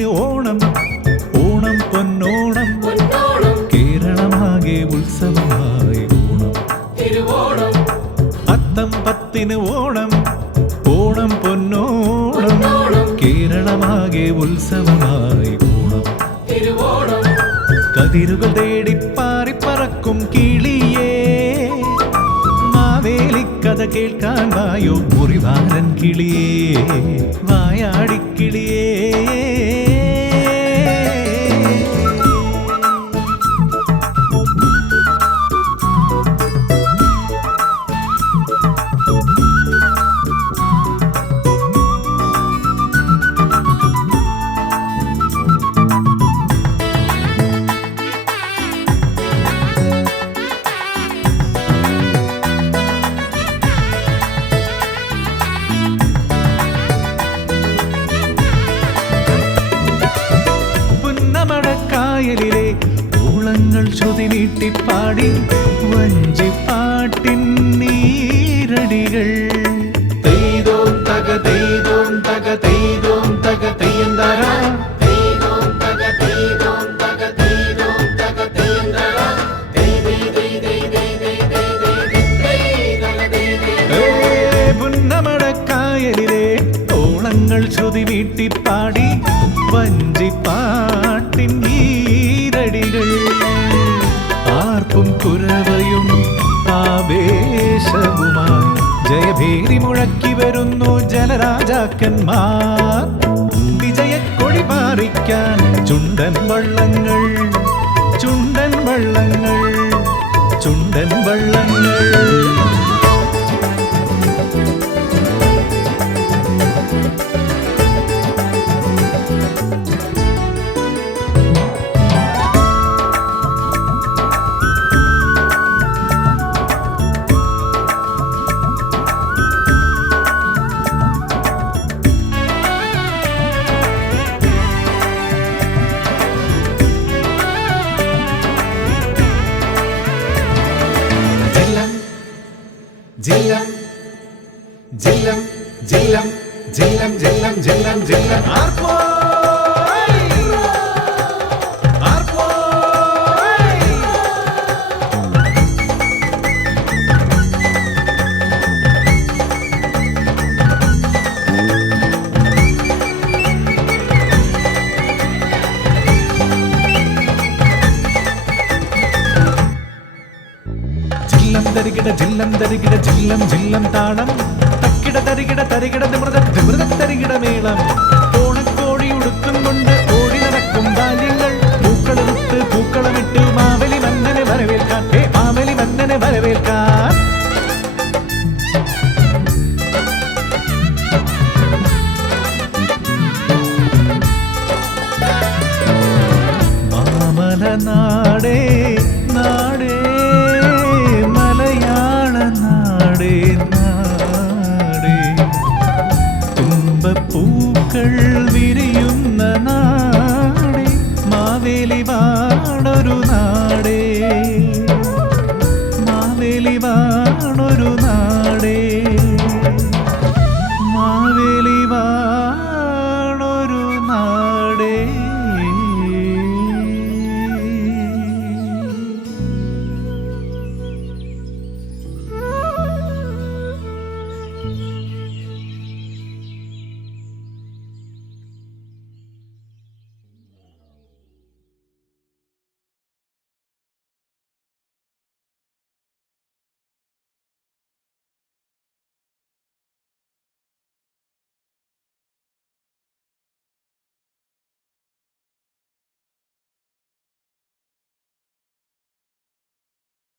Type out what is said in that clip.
പത്തിന് ഓണം, ഓണം പൊന്നോണം, കേരളമാകെ ഉത്സവമായി ഓണം തിരുവോണം. അത്തം പത്തിന് ഓണം, ഓണം പൊന്നോണം, കേരളമാകെ ഉത്സവമായി ഓണം തിരുവോണം. കതിരുകൾ തേടി പാറിപ്പറക്കും കിളിയേ, മാവേലിക്കഥ കേൾക്കാൻ വായോ മുറിവാലൻ കിളിയേ, വായാടിക്കിളിയേ. കായലിലെ ഓളങ്ങൾ ശ്രുതി നീട്ടിപ്പാടി വഞ്ചിപ്പാട്ടിൻ നീരടികൾ. തെയ്തോം തക തെയ്തോം തക തെയ്തോം തക തെയ്യന്തര, തെയ്തോം തക തെയ്തോം തക തെയ്തോം തക തെയ്യന്തര, പുന്നമടക്കായലിലെ ഓളങ്ങൾ ശ്രുതി നീട്ടിപ്പാടി വഞ്ചിപ്പാട്ടിൻ നീരടികൾ. ആർപ്പും കുരവയും ആവേശവുമായി ജയഭേരി മുഴക്കി വരുന്നു ജലരാജാക്കന്മാർ. വിജയക്കൊടി പാറിക്കാൻ ചുണ്ടൻ വള്ളങ്ങൾ, ചുണ്ടൻ വള്ളങ്ങൾ, ചുണ്ടൻ വള്ളങ്ങൾ. ജില്ലം ജില്ലം ജില്ലം ജില്ലം ജില്ലം ജില്ലം ജില്ലം. തരികിട ജില്ലം തരികിട ജില്ലം ജില്ലം താളം, തക്കിട തരികിട തരികിട നിമൃത നിമൃത തരികിട മേളം. ഓണക്കോഴി ഉടുത്തും കൊണ്ട് ഓടി നടക്കും ബാല്യങ്ങൾ, പൂക്കളെടുത്ത് പൂക്കളമിട്ട് മാവേലി മന്നനെ വരവേൽക്കാൻ, മാവേലി മന്നനെ വരവേൽക്കാൻ. മാമല നാടേ നാടേ മലയാള നാടേ നാടേ, തുമ്പപ്പൂക്കൾ വിരിയുന്ന നാടേ, മാവേലി വാടൊരു നാടേ, മാവേലി വാടൊരു